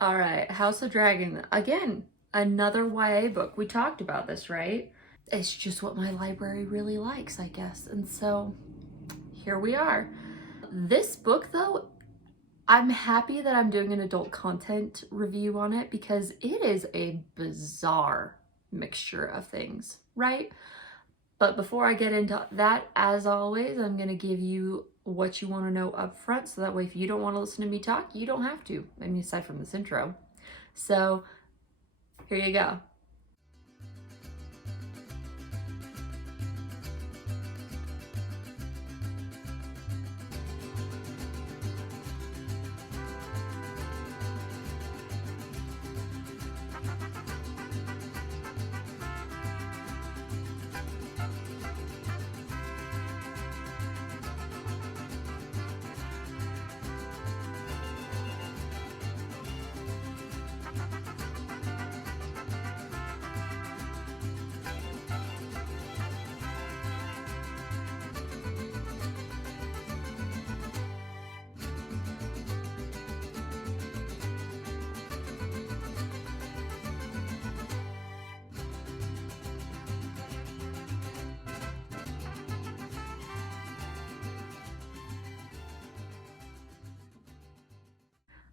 All right, House of Dragon. Again, another YA book. We talked about this, right? It's just what my library really likes, I guess. And so here we are. This book, though, I'm happy that I'm doing an adult content review on it because it is a bizarre mixture of things, right? But before I get into that, as always, I'm going to give you what you want to know up front so that way if you don't want to listen to me talk, you don't have to. I mean, aside from this intro. So here you go.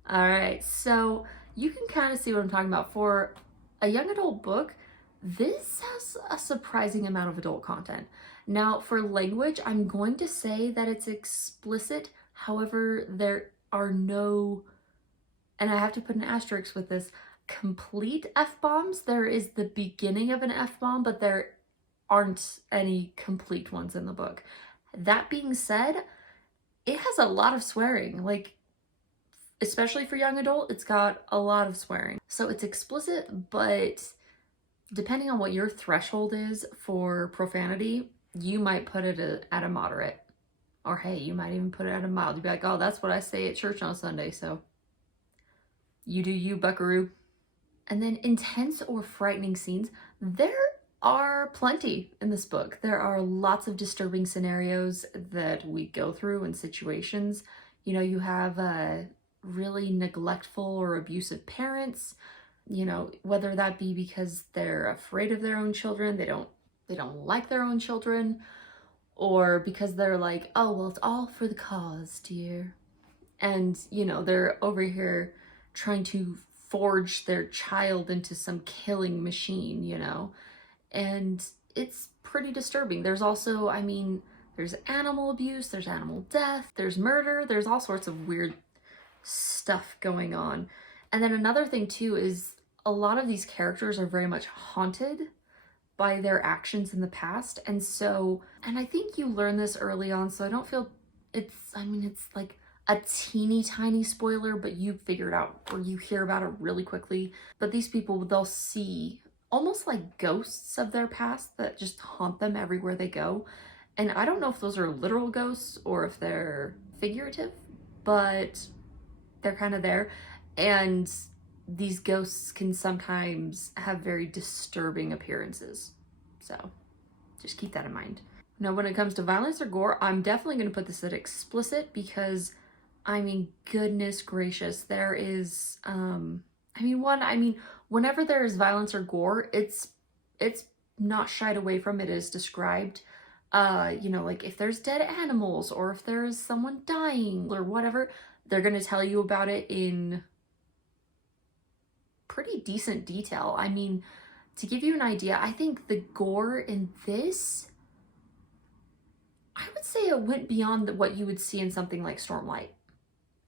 All right, so you can kind of see what I'm talking about. For a young adult book, this has a surprising amount of adult content. Now, for language, I'm going to say that it's explicit. However, there are no, and I have to put an asterisk with this, complete F-bombs. There is the beginning of an F-bomb, but there aren't any complete ones in the book. That being said, it has a lot of swearing. Like, especially for young adult, it's got a lot of swearing. So it's explicit, but depending on what your threshold is for profanity, you might put it at a moderate. Or hey, you might even put it at a mild. You'd be like, oh, that's what I say at church on Sunday, so you do you, buckaroo. And then intense or frightening scenes. There are plenty in this book. There are lots of disturbing scenarios that we go through and situations. You know, you have really neglectful or abusive parents, you know, whether that be because they're afraid of their own children, they don't like their own children, or because they're like, oh, well, it's all for the cause, dear. And, you know, they're over here trying to forge their child into some killing machine, you know, and it's pretty disturbing. There's also, I mean, there's animal abuse, there's animal death, there's murder, there's all sorts of weird stuff going on. And then another thing too is a lot of these characters are very much haunted by their actions in the past. And so, and I think you learn this early on, so I don't feel it's, I mean, it's like a teeny tiny spoiler, but you figure it out or you hear about it really quickly. But these people, they'll see almost like ghosts of their past that just haunt them everywhere they go. And I don't know if those are literal ghosts or if they're figurative, but they're kind of there. And these ghosts can sometimes have very disturbing appearances. So just keep that in mind. Now, when it comes to violence or gore, I'm definitely going to put this at explicit because, I mean, goodness gracious, there is, whenever there is violence or gore, it's not shied away from. It is described. You know, like if there's dead animals or if there's someone dying or whatever, they're going to tell you about it in pretty decent detail. I mean, to give you an idea, I think the gore in this, I would say it went beyond what you would see in something like Stormlight.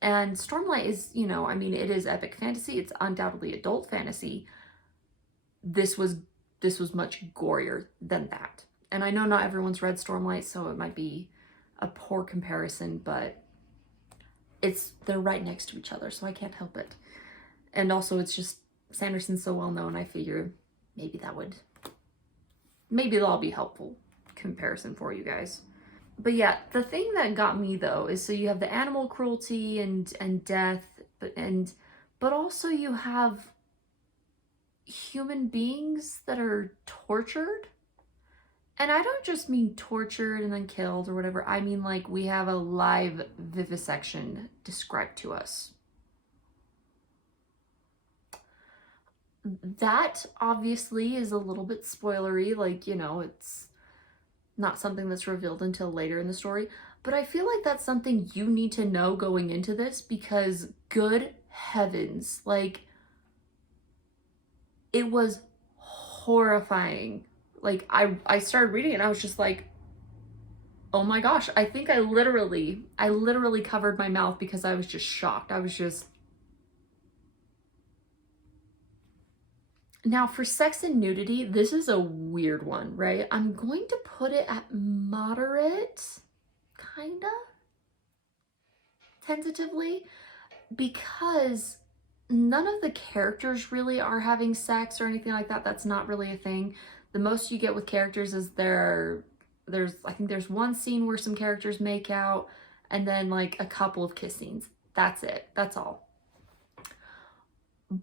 And Stormlight is, you know, I mean, it is epic fantasy. It's undoubtedly adult fantasy. This was much gorier than that. And I know not everyone's read Stormlight, so it might be a poor comparison, but they're right next to each other, so I can't help it. And also it's just, Sanderson's so well known, I figure maybe that'll be helpful comparison for you guys. But yeah, the thing that got me though is, so you have the animal cruelty and death, but also you have human beings that are tortured. And I don't just mean tortured and then killed or whatever. I mean, like, we have a live vivisection described to us. that obviously is a little bit spoilery, like, you know, it's not something that's revealed until later in the story, but I feel like that's something you need to know going into this, because good heavens, like, it was horrifying. Like, I started reading it and I was just like, oh my gosh, I think I literally covered my mouth because I was just shocked. I was just... Now, for sex and nudity, this is a weird one, right? I'm going to put it at moderate, kinda, tentatively, because none of the characters really are having sex or anything like that. That's not really a thing. The most you get with characters is I think there's one scene where some characters make out, and then like a couple of kiss scenes. That's it. That's all.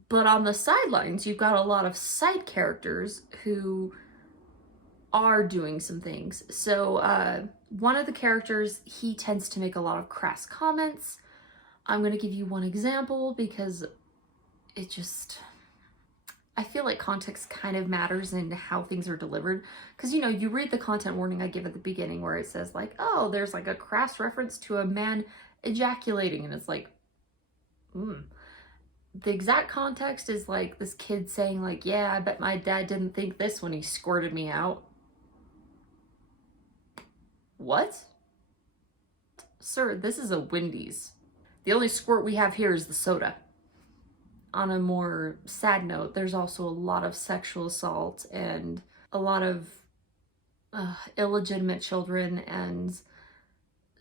But on the sidelines, you've got a lot of side characters who are doing some things. So one of the characters, he tends to make a lot of crass comments. I'm going to give you one example because it just... I feel like context kind of matters in how things are delivered. Because, you know, you read the content warning I give at the beginning where it says like, oh, there's like a crass reference to a man ejaculating. And it's like, The exact context is like this kid saying like, yeah, I bet my dad didn't think this when he squirted me out. What? Sir, this is a Wendy's. The only squirt we have here is the soda. On a more sad note, there's also a lot of sexual assault and a lot of illegitimate children and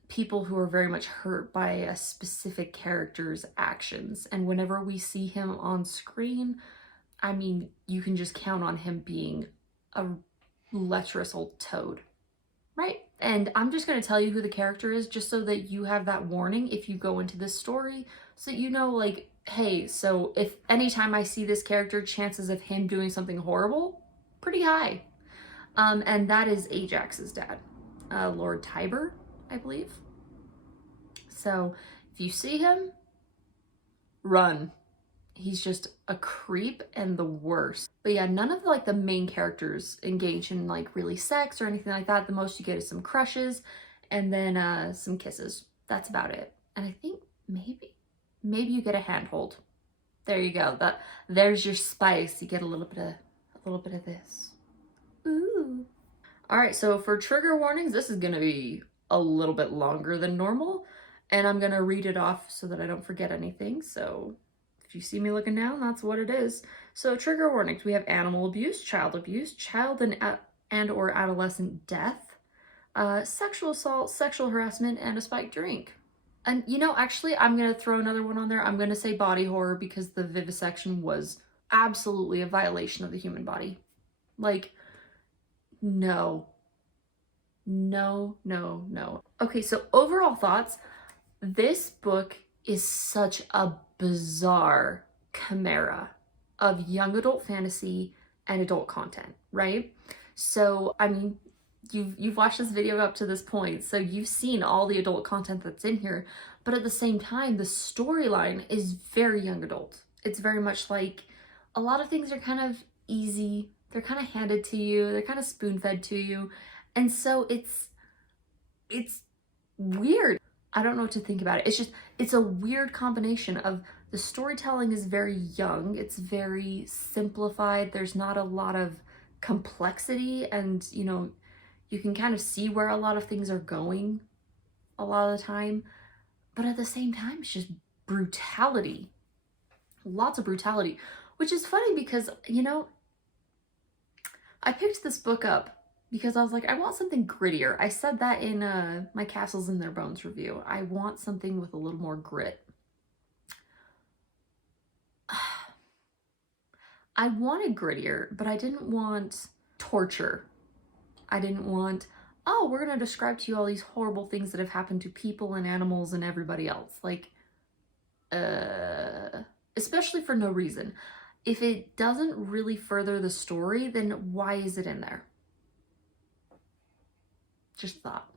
people who are very much hurt by a specific character's actions. And whenever we see him on screen, I mean, you can just count on him being a lecherous old toad, right? And I'm just going to tell you who the character is just so that you have that warning if you go into this story, so that you know, like, hey, so if anytime I see this character, chances of him doing something horrible, pretty high. And that is Ajax's dad, Lord Tiber, I believe. So if you see him, run. He's just a creep and the worst. But yeah, none of like the main characters engage in like really sex or anything like that. The most you get is some crushes and then some kisses. That's about it. And I think maybe you get a handhold. There you go. There's your spice. You get a little bit of this. Ooh. All right, so for trigger warnings, this is gonna be a little bit longer than normal, and I'm gonna read it off so that I don't forget anything. So if you see me looking down, that's what it is. So trigger warnings, we have animal abuse, child and or adolescent death, sexual assault, sexual harassment, and a spiked drink. And you know, actually, I'm gonna throw another one on there. I'm gonna say body horror because the vivisection was absolutely a violation of the human body. Like, no. Okay, so overall thoughts. This book is such a bizarre chimera of young adult fantasy and adult content, right? So, I mean, you've watched this video up to this point, so you've seen all the adult content that's in here, but at the same time, the storyline is very young adult. It's very much like a lot of things are kind of easy. They're kind of handed to you. They're kind of spoon-fed to you. And so it's weird. I don't know what to think about it. It's a weird combination of the storytelling is very young. It's very simplified. There's not a lot of complexity, and, you know, you can kind of see where a lot of things are going a lot of the time. But at the same time, it's just brutality. Lots of brutality, which is funny because, you know, I picked this book up because I was like, I want something grittier. I said that in my Castles in Their Bones review. I want something with a little more grit. I wanted grittier, but I didn't want torture. I didn't want, oh, we're going to describe to you all these horrible things that have happened to people and animals and everybody else. Like, especially for no reason. If it doesn't really further the story, then why is it in there? Just thought.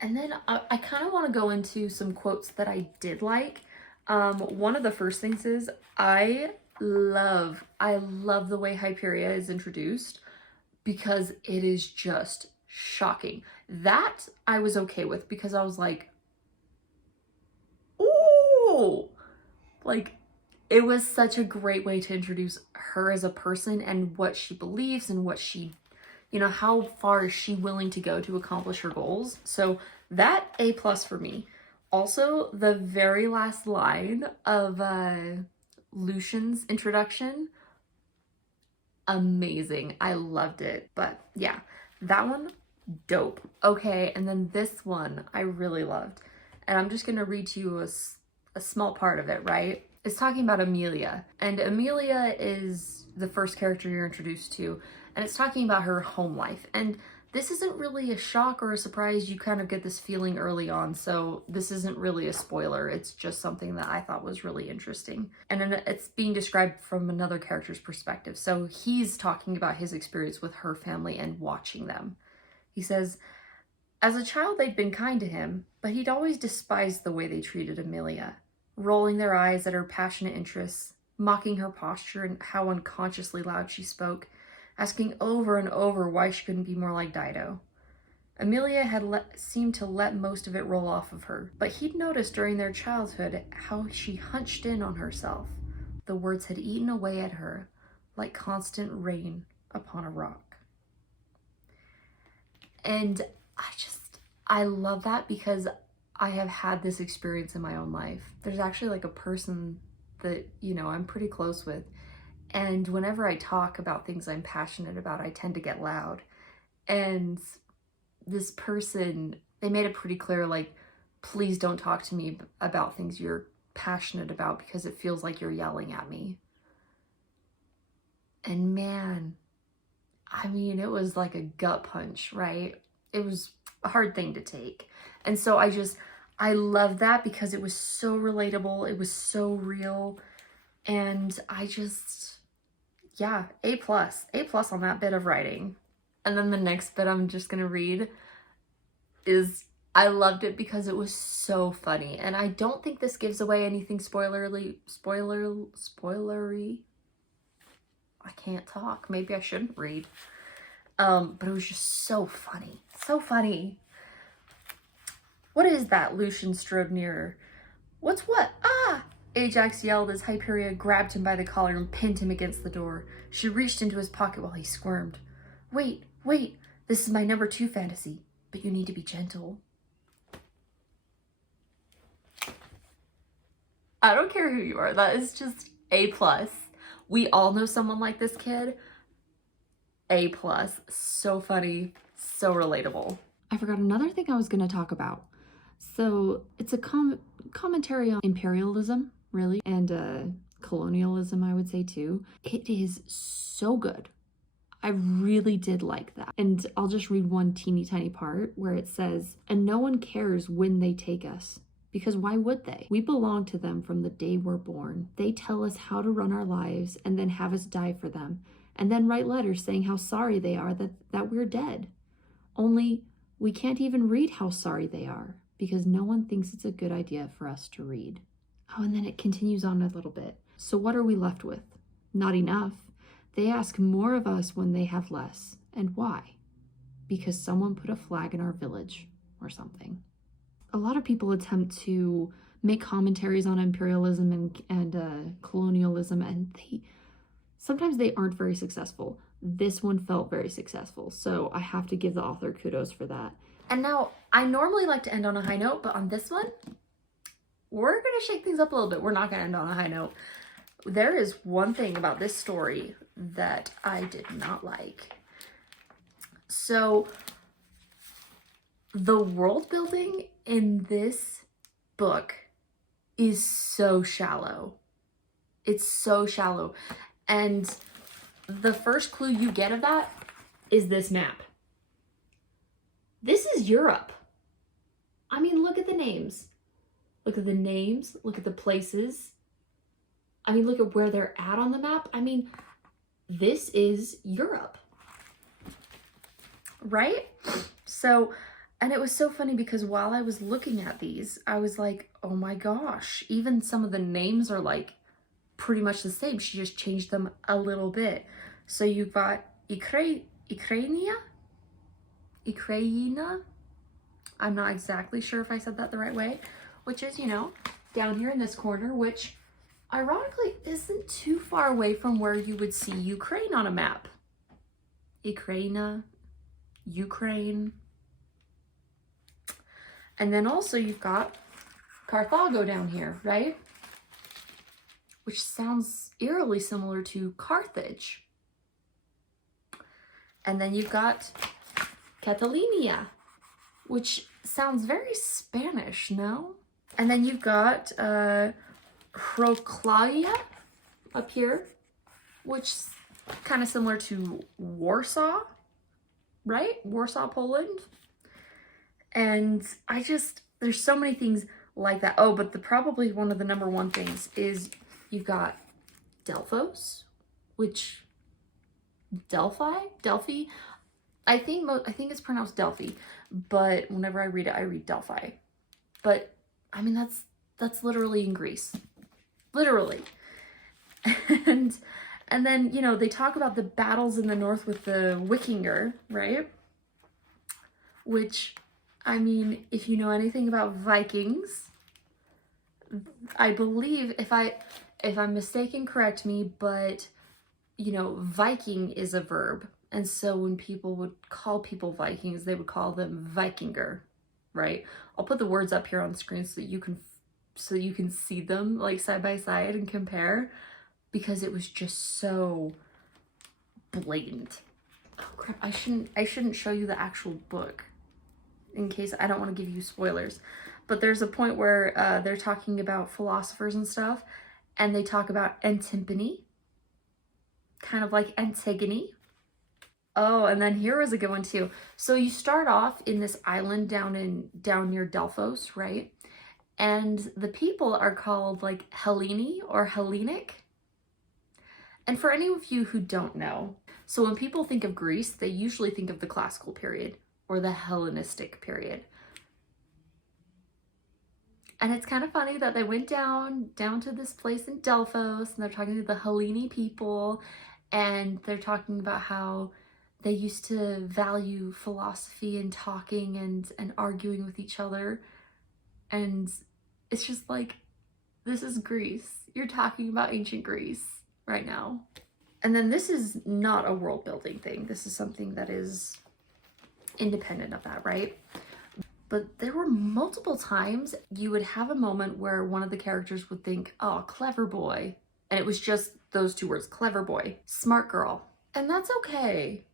And then I kind of want to go into some quotes that I did like. One of the first things is, I I love the way Hyperia is introduced because it is just shocking. That I was okay with because I was like, ooh, like it was such a great way to introduce her as a person and what she believes and what she, you know, how far is she willing to go to accomplish her goals. So that A+ for me. Also, the very last line of Lucian's introduction, amazing. I loved it. But yeah, that one, dope. Okay, and then this one I really loved. And I'm just gonna read to you a small part of it, right? It's talking about Amelia. And Amelia is the first character you're introduced to. And it's talking about her home life. And this isn't really a shock or a surprise. You kind of get this feeling early on. So this isn't really a spoiler. It's just something that I thought was really interesting. And then it's being described from another character's perspective. So he's talking about his experience with her family and watching them. He says, as a child, they'd been kind to him, but he'd always despised the way they treated Amelia, rolling their eyes at her passionate interests, mocking her posture and how unconsciously loud she spoke, asking over and over why she couldn't be more like Dido. Amelia had seemed to let most of it roll off of her, but he'd noticed during their childhood how she hunched in on herself. The words had eaten away at her like constant rain upon a rock. And I love that because I have had this experience in my own life. There's actually like a person that, you know, I'm pretty close with. And whenever I talk about things I'm passionate about, I tend to get loud. And this person, they made it pretty clear, like, please don't talk to me about things you're passionate about because it feels like you're yelling at me. And man, I mean, it was like a gut punch, right? It was a hard thing to take. And so I love that because it was so relatable. It was so real. And yeah, A+ on that bit of writing. And then the next bit I'm just gonna read is, I loved it because it was so funny. And I don't think this gives away anything spoilery. I can't talk. Maybe I shouldn't read. But it was just so funny. So funny. What is that? Lucian strode nearer. What's what? Ah! Ajax yelled as Hyperia grabbed him by the collar and pinned him against the door. She reached into his pocket while he squirmed. Wait, this is my number 2 fantasy, but you need to be gentle. I don't care who you are, that is just A+. We all know someone like this kid. A+, so funny, so relatable. I forgot another thing I was gonna talk about. So it's a commentary on imperialism, really, and colonialism, I would say too. It is so good. I really did like that. And I'll just read one teeny tiny part where it says, and no one cares when they take us, because why would they? We belong to them from the day we're born. They tell us how to run our lives and then have us die for them, and then write letters saying how sorry they are that we're dead. Only we can't even read how sorry they are, because no one thinks it's a good idea for us to read. Oh, and then it continues on a little bit. So what are we left with? Not enough. They ask more of us when they have less. And why? Because someone put a flag in our village or something. A lot of people attempt to make commentaries on imperialism and colonialism, and sometimes they aren't very successful. This one felt very successful, so I have to give the author kudos for that. And now, I normally like to end on a high note, but on this one, we're gonna shake things up a little bit. We're not gonna end on a high note. There is one thing about this story that I did not like. So, the world building in this book is so shallow. It's so shallow. And the first clue you get of that is this map. This is Europe. I mean, look at the names. Look at the names, look at the places. I mean, look at where they're at on the map. I mean, this is Europe, right? So, and it was so funny because while I was looking at these, I was like, oh my gosh, even some of the names are like pretty much the same. She just changed them a little bit. So you've got Ukraina? I'm not exactly sure if I said that the right way, which is, you know, down here in this corner, which ironically isn't too far away from where you would see Ukraine on a map. Ukraine. And then also you've got Carthago down here, right? Which sounds eerily similar to Carthage. And then you've got Catalonia, which sounds very Spanish, no? And then you've got Wrocławia up here, which is kind of similar to Warsaw, right? Warsaw, Poland. And there's so many things like that. Oh, but probably one of the number one things is you've got Delphos, which Delphi. I think it's pronounced Delphi, but whenever I read it, I read Delphi. But I mean, that's literally in Greece, literally. And then, you know, they talk about the battles in the north with the Wikinger, right? Which, I mean, if you know anything about Vikings, I believe, if I'm mistaken, correct me, but, you know, Viking is a verb. And so when people would call people Vikings, they would call them Vikinger, right? I'll put the words up here on the screen so you can see them like side by side and compare, because it was just so blatant. Oh crap, I shouldn't show you the actual book in case I don't want to give you spoilers. But there's a point where they're talking about philosophers and stuff, and they talk about Antiphony, kind of like Antigone. Oh, and then here was a good one too. So you start off in this island down near Delphos, right? And the people are called like Helleni or Hellenic. And for any of you who don't know, so when people think of Greece, they usually think of the classical period or the Hellenistic period. And it's kind of funny that they went down to this place in Delphos, and they're talking to the Helleni people, and they're talking about how they used to value philosophy and talking and arguing with each other. And it's just like, this is Greece. You're talking about ancient Greece right now. And then this is not a world building thing. This is something that is independent of that, right? But there were multiple times you would have a moment where one of the characters would think, oh, clever boy. And it was just those two words, clever boy, smart girl. And that's okay.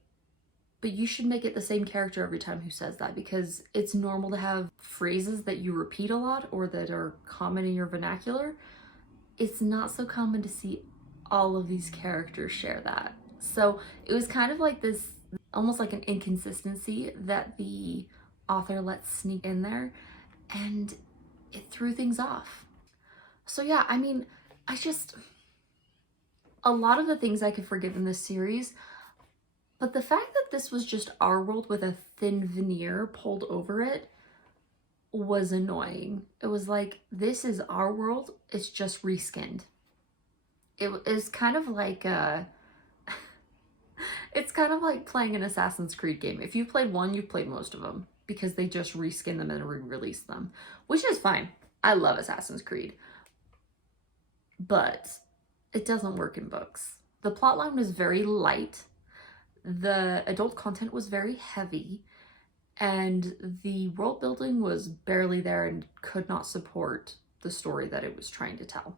But you should make it the same character every time who says that, because it's normal to have phrases that you repeat a lot or that are common in your vernacular. It's not so common to see all of these characters share that. So it was kind of like this, almost like an inconsistency that the author lets sneak in there, and it threw things off. So yeah, I mean, a lot of the things I could forgive in this series, but the fact that this was just our world with a thin veneer pulled over it was annoying. It was like, this is our world, it's just reskinned. It is kind of like it's kind of like playing an Assassin's Creed game. If you've played one, you've played most of them, because they just reskin them and re-release them, which is fine. I love Assassin's Creed, but it doesn't work in books. The plotline was very light. The adult content was very heavy, and the world building was barely there and could not support the story that it was trying to tell.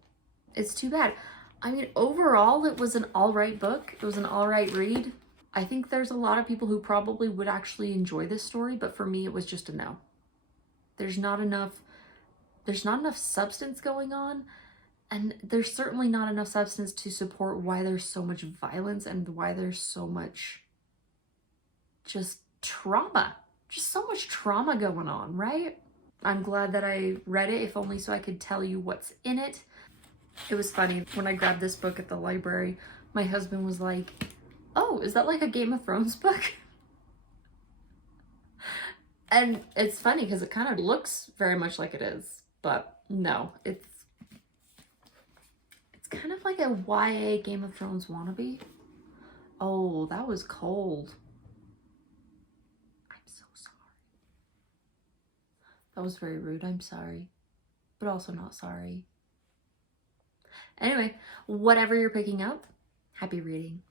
It's too bad. I mean, overall, it was an all right book. It was an all right read. I think there's a lot of people who probably would actually enjoy this story, but for me, it was just a no. There's not enough substance going on, and there's certainly not enough substance to support why there's so much violence and why there's so much just trauma. Just so much trauma going on, right? I'm glad that I read it, if only so I could tell you what's in it. It was funny, when I grabbed this book at the library, my husband was like, oh, is that like a Game of Thrones book? And it's funny because it kind of looks very much like it is, but no, it's kind of like a YA Game of Thrones wannabe. Oh, that was cold. I'm so sorry. That was very rude. I'm sorry. But also not sorry. Anyway, whatever you're picking up, happy reading.